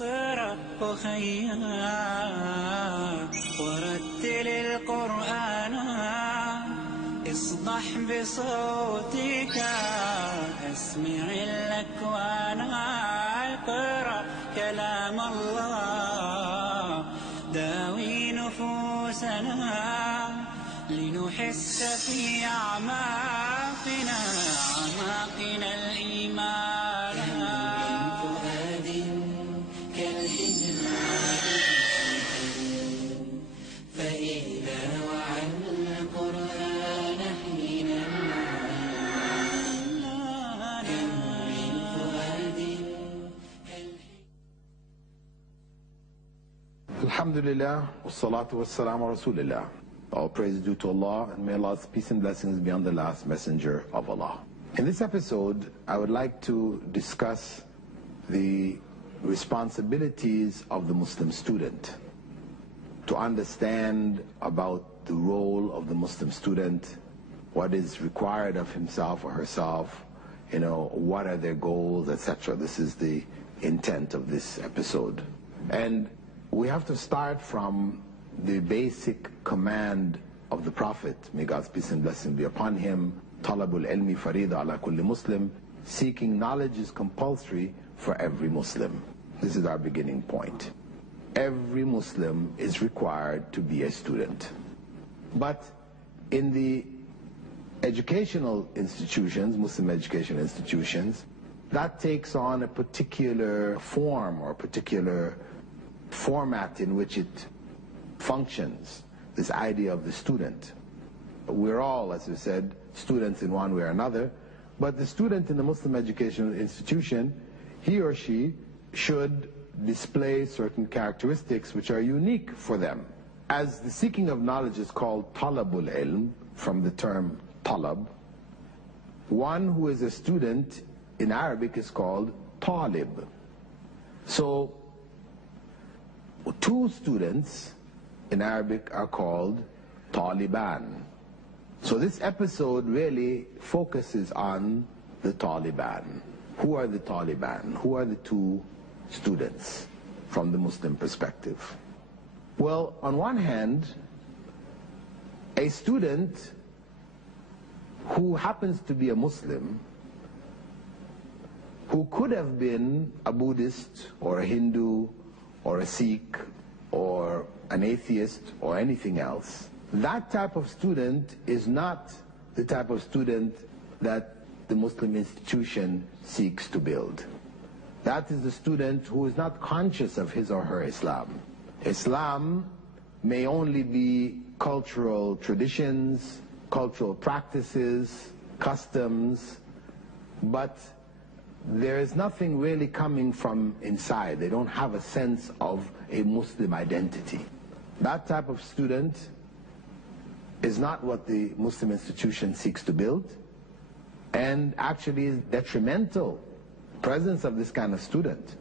اقرأ أخيا ورتل القرآن اصدح بصوتك اسمع الأكوان اقرأ كلام الله داوي نفوسنا لنحس في أعماقنا الإيمان Alhamdulillah, wassalatu wassalamu rasulillah. All praise due to Allah, and may Allah's peace and blessings be on the last messenger of Allah. In this episode, I would like to discuss the responsibilities of the Muslim student, to understand about the role of the Muslim student, what is required of himself or herself, what are their goals, etc. This is the intent of this episode. And we have to start from the basic command of the Prophet, may God's peace and blessing be upon him, talabul ilmi farida ala kulli Muslim, seeking knowledge is compulsory for every Muslim. This is our beginning point. Every Muslim is required to be a student. But in the educational institutions, Muslim educational institutions, that takes on a particular form or a particular format in which it functions, this idea of the student. We're all, as we said, students in one way or another, but the student in the Muslim educational institution, he or she should display certain characteristics which are unique for them. As the seeking of knowledge is called talabul ilm, from the term talab, one who is a student in Arabic is called talib. So two students in Arabic are called Taliban. So this episode really focuses on the Taliban. Who are the Taliban? Who are the two students from the Muslim perspective? Well, on one hand, a student who happens to be a Muslim, who could have been a Buddhist or a Hindu or a Sikh or an atheist or anything else, that type of student is not the type of student that the Muslim institution seeks to build. That is the student who is not conscious of his or her Islam. Islam may only be cultural traditions, cultural practices, customs, but there is nothing really coming from inside. They don't have a sense of a Muslim identity. That type of student is not what the Muslim institution seeks to build, and actually is detrimental. Presence of this kind of student,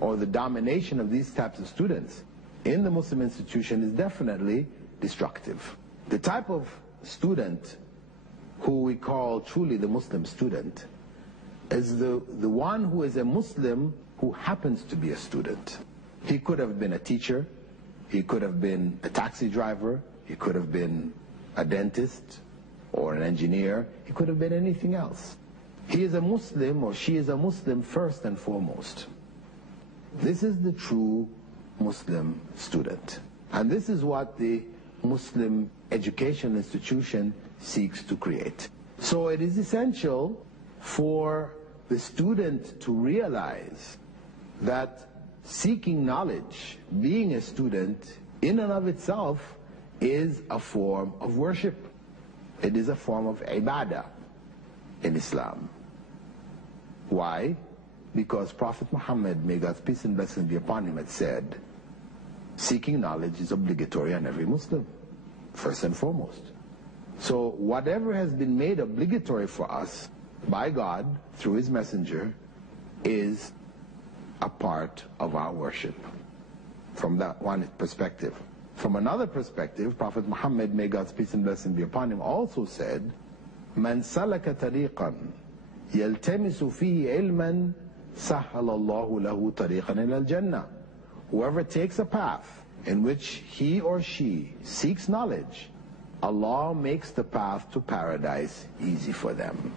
or the domination of these types of students in the Muslim institution, is definitely destructive. The type of student who we call truly the Muslim student is the one who is a Muslim who happens to be a student. He could have been a teacher, he could have been a taxi driver, he could have been a dentist or an engineer, he could have been anything else. He is a Muslim, or she is a Muslim first and foremost. This is the true Muslim student. And this is what the Muslim education institution seeks to create. So it is essential for the student to realize that seeking knowledge, being a student, in and of itself is a form of worship. It is a form of ibadah in Islam. Why? Because Prophet Muhammad, may God's peace and blessings be upon him, had said, seeking knowledge is obligatory on every Muslim, first and foremost. So whatever has been made obligatory for us by God through his messenger is a part of our worship, from that one perspective. From another perspective, Prophet Muhammad, may God's peace and blessing be upon him, also said, "Man salaka tariqan yaltamisu fihi ilman سَهَّلَ اللَّهُ لَهُ طَرِيقًا إِلَى الْجَنَّةِ. Whoever takes a path in which he or she seeks knowledge, Allah makes the path to paradise easy for them.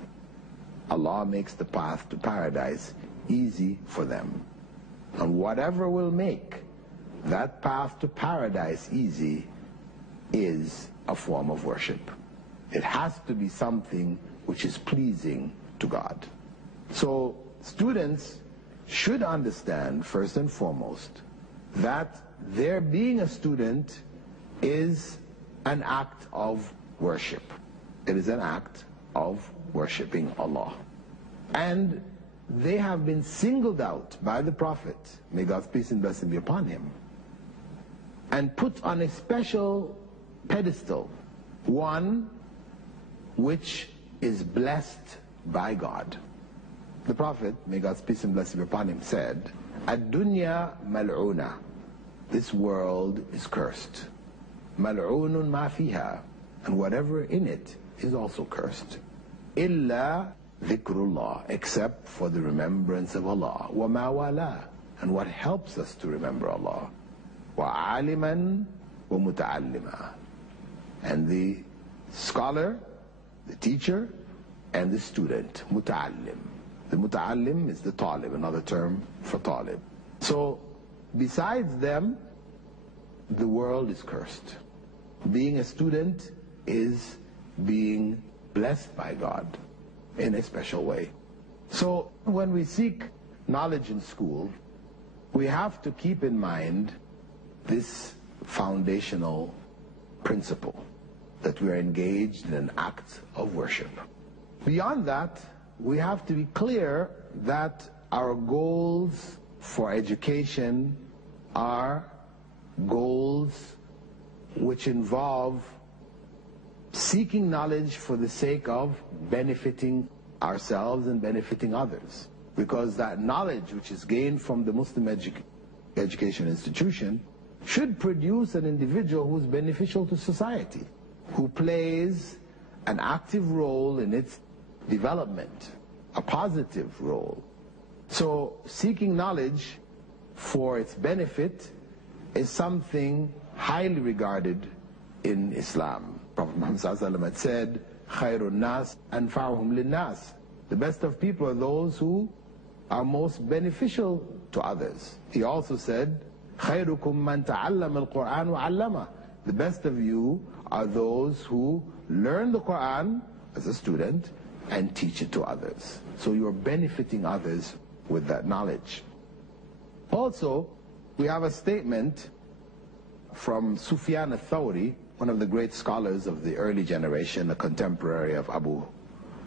Allah makes the path to paradise easy for them. And whatever will make that path to paradise easy is a form of worship. It has to be something which is pleasing to God. So students should understand, first and foremost, that their being a student is an act of worship. It is an act of worshiping Allah. And they have been singled out by the Prophet, may God's peace and blessing be upon him, and put on a special pedestal, one which is blessed by God. The Prophet, may God's peace and blessing be upon him, said, "Ad-dunya mal'una." This world is cursed. Mal'unun ma fiha, and whatever in it is also cursed. Illa dhikrullah, except for the remembrance of Allah. Wa ma wala, and what helps us to remember Allah. Wa aliman wa muta'allima, and the scholar, the teacher, and the student, muta'allim. The muta'allim is the talib, another term for talib. So besides them, the world is cursed. Being a student is being blessed by God in a special way. So when we seek knowledge in school, we have to keep in mind this foundational principle, that we are engaged in an act of worship. Beyond that, we have to be clear that our goals for education are goals which involve seeking knowledge for the sake of benefiting ourselves and benefiting others. Because that knowledge which is gained from the Muslim education institution should produce an individual who is beneficial to society, who plays an active role in its development, a positive role. So seeking knowledge for its benefit is something highly regarded in Islam. Prophet Muhammad ﷺ had said, "Khairun nas anfa'uhum linnas." The best of people are those who are most beneficial to others. He also said, "Khairukum man ta'allama al-Qur'an wa 'allama." The best of you are those who learn the Qur'an as a student and teach it to others. So you are benefiting others with that knowledge. Also, we have a statement from Sufyan al-Thawri, one of the great scholars of the early generation, a contemporary of Abu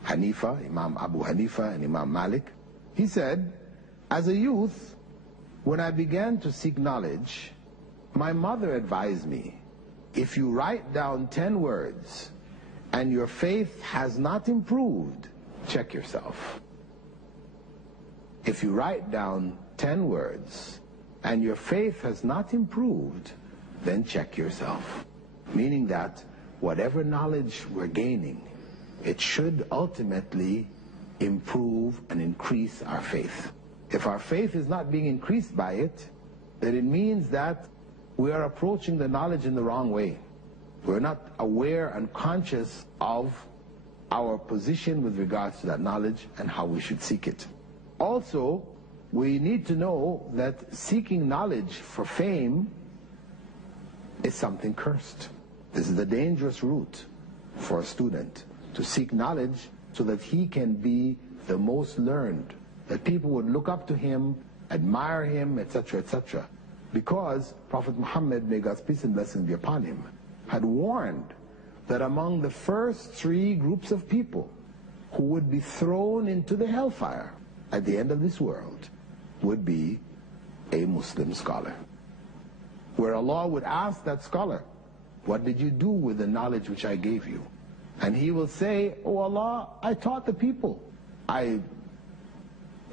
Hanifa, Imam Abu Hanifa and Imam Malik. He said, "As a youth, when I began to seek knowledge, my mother advised me, if you write down 10 words and your faith has not improved, check yourself. If you write down 10 words and your faith has not improved, then check yourself." Meaning that whatever knowledge we're gaining, it should ultimately improve and increase our faith. If our faith is not being increased by it, then it means that we are approaching the knowledge in the wrong way. We're not aware and conscious of our position with regards to that knowledge and how we should seek it. Also, we need to know that seeking knowledge for fame is something cursed. This is a dangerous route for a student, to seek knowledge so that he can be the most learned, that people would look up to him, admire him, etc., etc. Because Prophet Muhammad, may God's peace and blessing be upon him, had warned that among the first 3 groups of people who would be thrown into the hellfire at the end of this world would be a Muslim scholar. Where Allah would ask that scholar, "What did you do with the knowledge which I gave you?" And he will say, "Oh Allah, I taught the people. I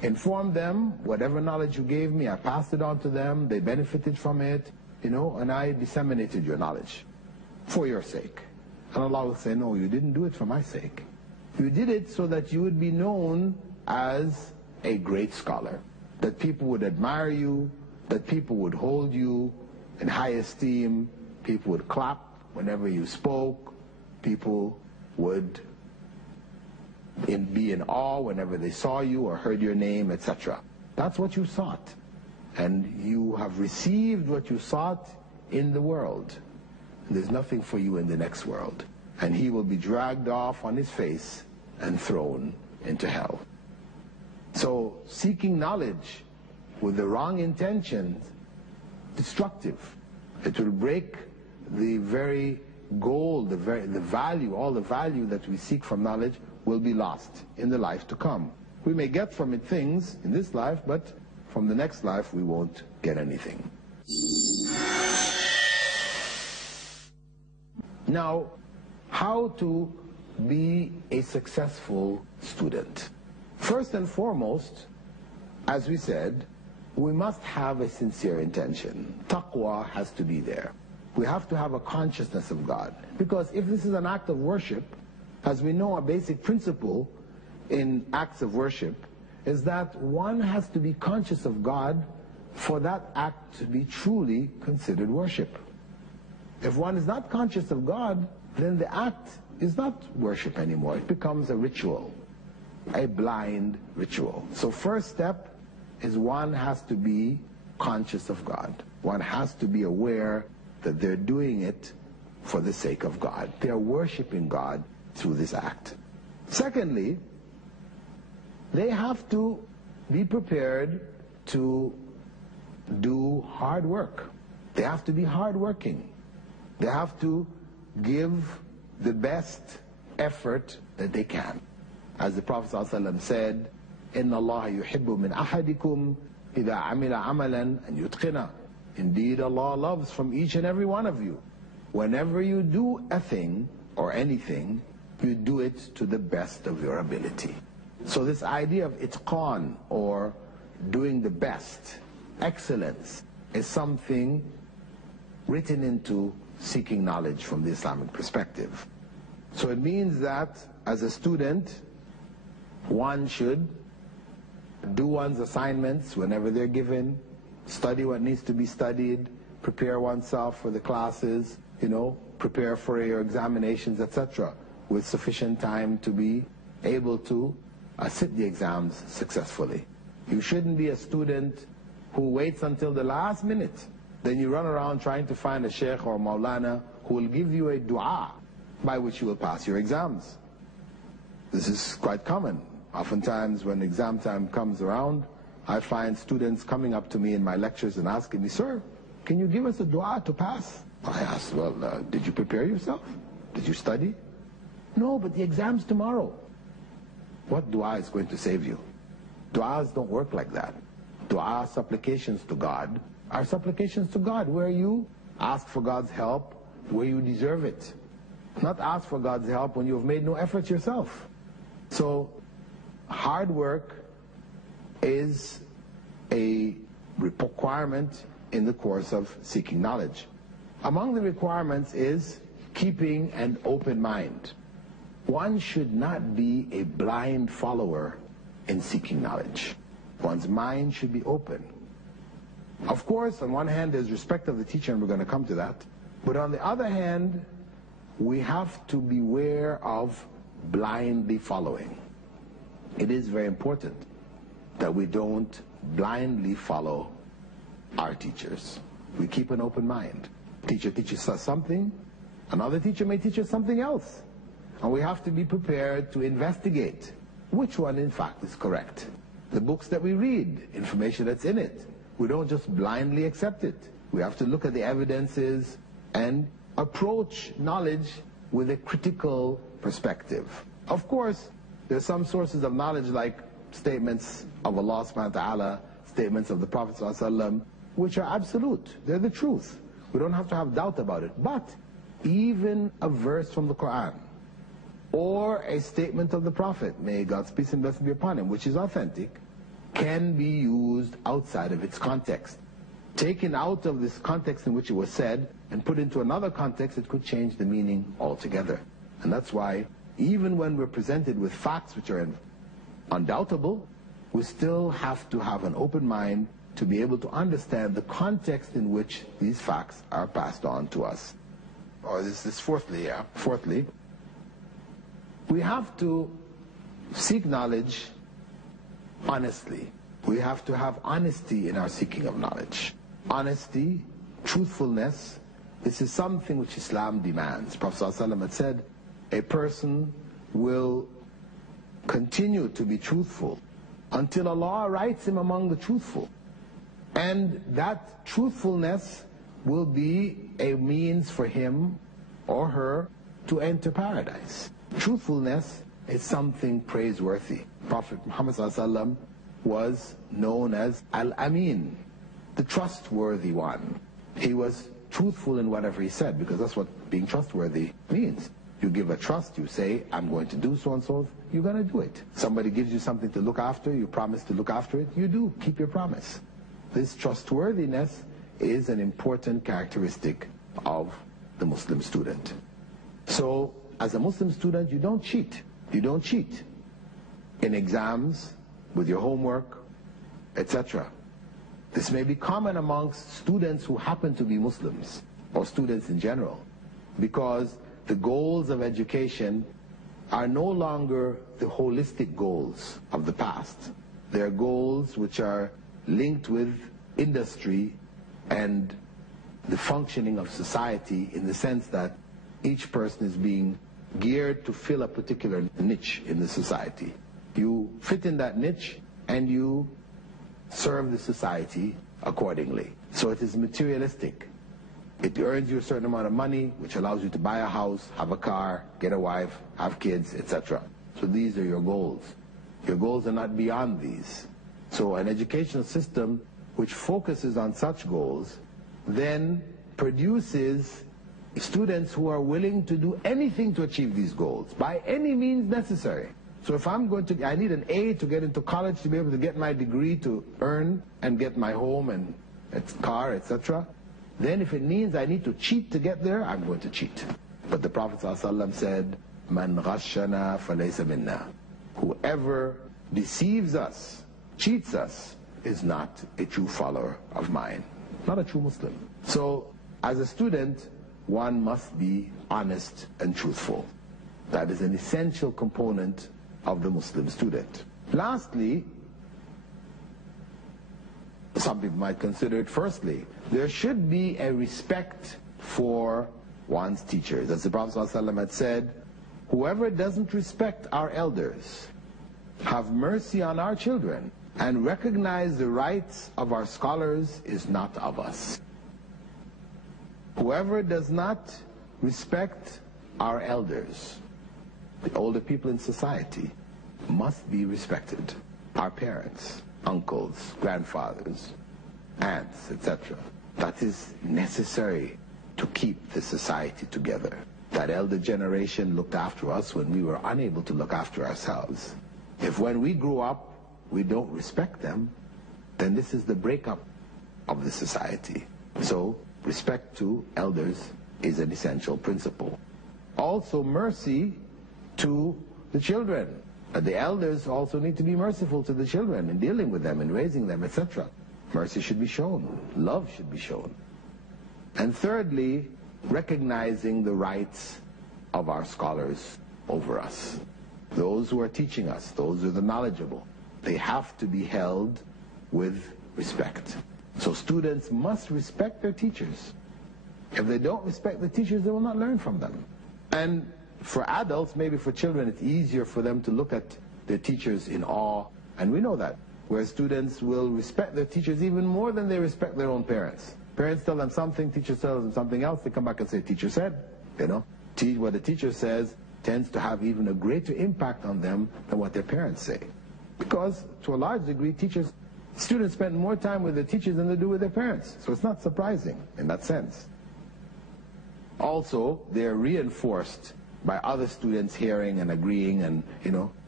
informed them whatever knowledge you gave me, I passed it on to them, they benefited from it, and I disseminated your knowledge for your sake." And Allah will say, "No, you didn't do it for my sake. You did it so that you would be known as a great scholar, that people would admire you, that people would hold you in high esteem, people would clap whenever you spoke, people would be in awe whenever they saw you or heard your name, etc. That's what you sought. And you have received what you sought in the world. And there's nothing for you in the next world. And he will be dragged off on his face and thrown into hell. So seeking knowledge with the wrong intentions, destructive. It will break the very goal, the value, all the value that we seek from knowledge will be lost in the life to come. We may get from it things in this life, but from the next life we won't get anything. Now, how to be a successful student? First and foremost, as we said, we must have a sincere intention. Taqwa has to be there. We have to have a consciousness of God. Because if this is an act of worship, as we know, a basic principle in acts of worship is that one has to be conscious of God for that act to be truly considered worship. If one is not conscious of God, then the act is not worship anymore. It becomes a ritual, a blind ritual. So first step is one has to be conscious of God. One has to be aware that they're doing it for the sake of God. They're worshiping God through this act. Secondly, they have to be prepared to do hard work. They have to be hardworking. They have to give the best effort that they can. As the Prophet ﷺ said, إِنَّ اللَّهَ يُحِبُّ مِنْ أَحَدِكُمْ إِذَا عَمِلَ عَمَلًا أَنْ يُتْقِنَهُ. Indeed, Allah loves from each and every one of you, whenever you do a thing or anything, you do it to the best of your ability. So this idea of itqan, or doing the best, excellence, is something written into seeking knowledge from the Islamic perspective. So it means that as a student, one should do one's assignments whenever they're given, study what needs to be studied, prepare oneself for the classes, prepare for your examinations, etc., with sufficient time to be able to sit the exams successfully. You shouldn't be a student who waits until the last minute. Then you run around trying to find a sheikh or maulana who will give you a dua by which you will pass your exams. This is quite common. Oftentimes when exam time comes around, I find students coming up to me in my lectures and asking me, "Sir, can you give us a dua to pass?" I asked, "Well, did you prepare yourself? Did you study?" "No, but the exam's tomorrow." What dua is going to save you? Duas don't work like that. Dua, supplications to God, are supplications to God where you ask for God's help where you deserve it. Not ask for God's help when you have made no effort yourself. So hard work is a requirement in the course of seeking knowledge. Among the requirements is keeping an open mind. One should not be a blind follower in seeking knowledge. One's mind should be open. Of course, on one hand, there's respect of the teacher, and we're going to come to that. But on the other hand, we have to beware of blindly following. It is very important that we don't blindly follow our teachers. We keep an open mind. Teacher teaches us something, another teacher may teach us something else. And we have to be prepared to investigate which one in fact is correct. The books that we read, information that's in it, we don't just blindly accept it. We have to look at the evidences and approach knowledge with a critical perspective. Of course, there's some sources of knowledge like statements of Allah subhanahu wa ta'ala, statements of the Prophet sallallahu alaihi wasallam, which are absolute. They're the truth. We don't have to have doubt about it. But even a verse from the Quran, or a statement of the Prophet, may God's peace and blessing be upon him, which is authentic, can be used outside of its context. Taken out of this context in which it was said and put into another context, it could change the meaning altogether. And that's why even when we're presented with facts which are undoubtable, we still have to have an open mind to be able to understand the context in which these facts are passed on to us. Or this is fourthly, Fourthly, we have to seek knowledge honestly. We have to have honesty in our seeking of knowledge. Honesty, truthfulness, this is something which Islam demands. Prophet ﷺ had said, a person will continue to be truthful until Allah writes him among the truthful. And that truthfulness will be a means for him or her to enter paradise. Truthfulness is something praiseworthy. Prophet Muhammad ﷺ was known as Al-Amin, the trustworthy one. He was truthful in whatever he said, because that's what being trustworthy means. You give a trust, you say, I'm going to do so and so, you're going to do it. Somebody gives you something to look after, you promise to look after it, you do, keep your promise. This trustworthiness is an important characteristic of the Muslim student. So, as a Muslim student, you don't cheat. You don't cheat in exams, with your homework, etc. This may be common amongst students who happen to be Muslims, or students in general, because the goals of education are no longer the holistic goals of the past. They are goals which are linked with industry and the functioning of society, in the sense that each person is being geared to fill a particular niche in the society. You fit in that niche and you serve the society accordingly. So it is materialistic. It earns you a certain amount of money, which allows you to buy a house, have a car, get a wife, have kids, etc. So these are your goals. Your goals are not beyond these. So an educational system which focuses on such goals then produces students who are willing to do anything to achieve these goals, by any means necessary. So if I need an A to get into college to be able to get my degree, to earn and get my home and car, etc., then if it means I need to cheat to get there, I'm going to cheat. But the Prophet ﷺ said, "Man ghashana falaysa minna." Whoever deceives us, cheats us, is not a true follower of mine, not a true Muslim. So as a student, one must be honest and truthful. That is an essential component of the Muslim student. Lastly, some people might consider it firstly, there should be a respect for one's teachers. As the Prophet ﷺ had said, whoever doesn't respect our elders, have mercy on our children, and recognize the rights of our scholars is not of us. Whoever does not respect our elders, the older people in society, must be respected. Our parents, uncles, grandfathers, aunts, etc. That is necessary to keep the society together. That elder generation looked after us when we were unable to look after ourselves. If when we grew up we don't respect them, then this is the breakup of the society. So respect to elders is an essential principle. Also mercy to the children. The elders also need to be merciful to the children in dealing with them and raising them, etc. Mercy should be shown. Love should be shown. And thirdly, recognizing the rights of our scholars over us. Those who are teaching us, those who are the knowledgeable, they have to be held with respect. So students must respect their teachers. If they don't respect the teachers, they will not learn from them. And for adults, maybe for children, it's easier for them to look at their teachers in awe, and we know that, where students will respect their teachers even more than they respect their own parents. Parents tell them something, teachers tell them something else, they come back and say, teacher said, you know. What the teacher says tends to have even a greater impact on them than what their parents say. Because, to a large degree, students spend more time with their teachers than they do with their parents. So it's not surprising in that sense. Also, they're reinforced by other students hearing and agreeing, and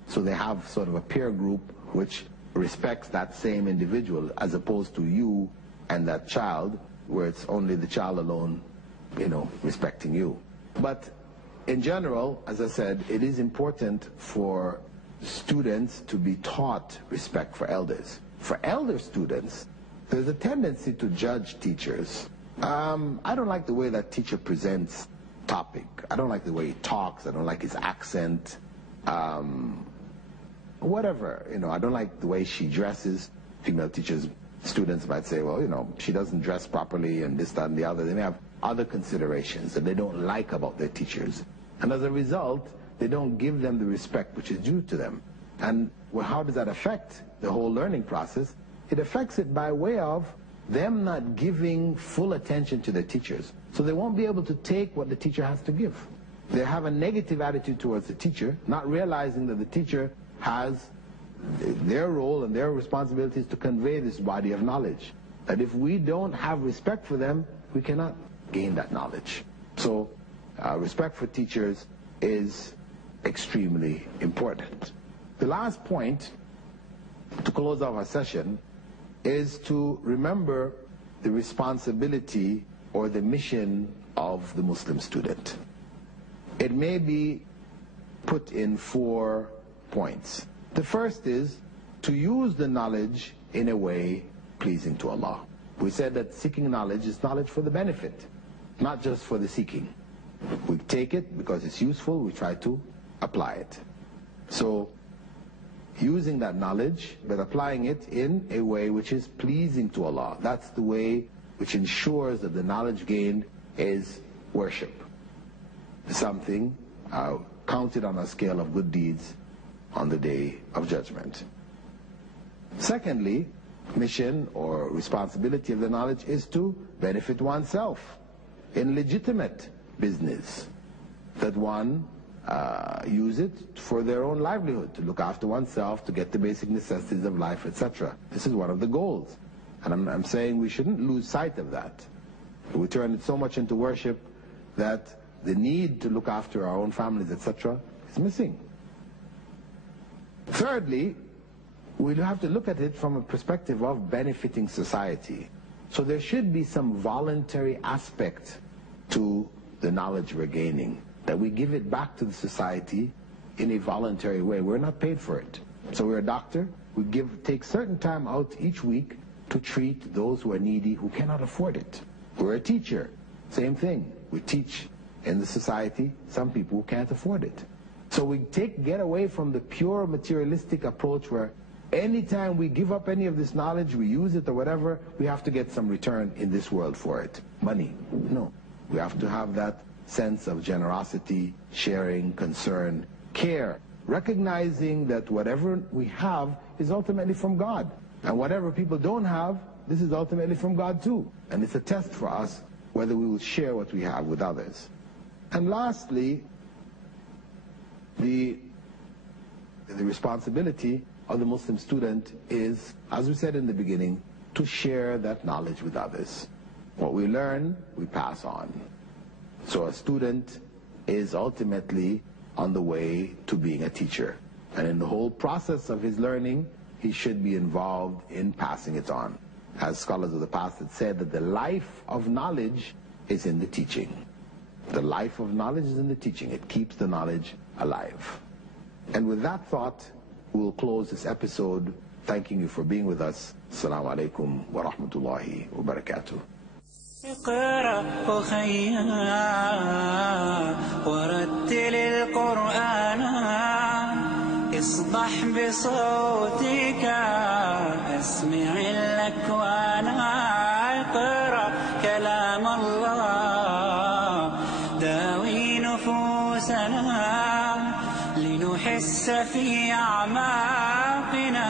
so they have sort of a peer group which respects that same individual, as opposed to you and that child, where it's only the child alone, respecting you. But in general, as I said, it is important for students to be taught respect for elders. For elder students, there's a tendency to judge teachers. I don't like the way that teacher presents topic. I don't like the way he talks. I don't like his accent. Whatever, I don't like the way she dresses. Female teachers, students might say, well, she doesn't dress properly and this, that, and the other. They may have other considerations that they don't like about their teachers. And as a result, they don't give them the respect which is due to them. And how does that affect the whole learning process? It affects it by way of them not giving full attention to their teachers. So they won't be able to take what the teacher has to give. They have a negative attitude towards the teacher, not realizing that the teacher has their role and their responsibilities to convey this body of knowledge. That if we don't have respect for them, we cannot gain that knowledge. So respect for teachers is extremely important. The last point to close off our session is to remember the responsibility or the mission of the Muslim student. It may be put in 4 points. The first is to use the knowledge in a way pleasing to Allah. We said that seeking knowledge is knowledge for the benefit, not just for the seeking. We take it because it's useful, we try to apply it. So, using that knowledge, but applying it in a way which is pleasing to Allah. That's the way which ensures that the knowledge gained is worship. Something counted on a scale of good deeds on the day of judgment. Secondly, mission or responsibility of the knowledge is to benefit oneself in legitimate business, that one use it for their own livelihood, to look after oneself, to get the basic necessities of life, etc. This is one of the goals. And I'm saying we shouldn't lose sight of that. We turn it so much into worship that the need to look after our own families, etc., is missing. Thirdly, we have to look at it from a perspective of benefiting society. So there should be some voluntary aspect to the knowledge we're gaining, that we give it back to the society in a voluntary way. We're not paid for it. So we're a doctor, we take certain time out each week to treat those who are needy, who cannot afford it. We're a teacher, same thing. We teach in the society some people who can't afford it. So we get away from the pure materialistic approach where anytime we give up any of this knowledge, we use it or whatever, we have to get some return in this world for it. Money. No. We have to have that sense of generosity, sharing, concern, care, recognizing that whatever we have is ultimately from God. And whatever people don't have, this is ultimately from God too. And it's a test for us whether we will share what we have with others. And lastly, the responsibility of the Muslim student is, as we said in the beginning, to share that knowledge with others. What we learn, we pass on. So a student is ultimately on the way to being a teacher. And in the whole process of his learning, he should be involved in passing it on. As scholars of the past had said, that the life of knowledge is in the teaching. The life of knowledge is in the teaching. It keeps the knowledge alive. And with that thought, we'll close this episode, thanking you for being with us. Assalamu alaikum wa rahmatullahi wa barakatuh. اقرأ أخيا ورتل القرآن اصدح بصوتك اسمع الأكوان اقرأ كلام الله داوي نفوسنا لنحس في أعماقنا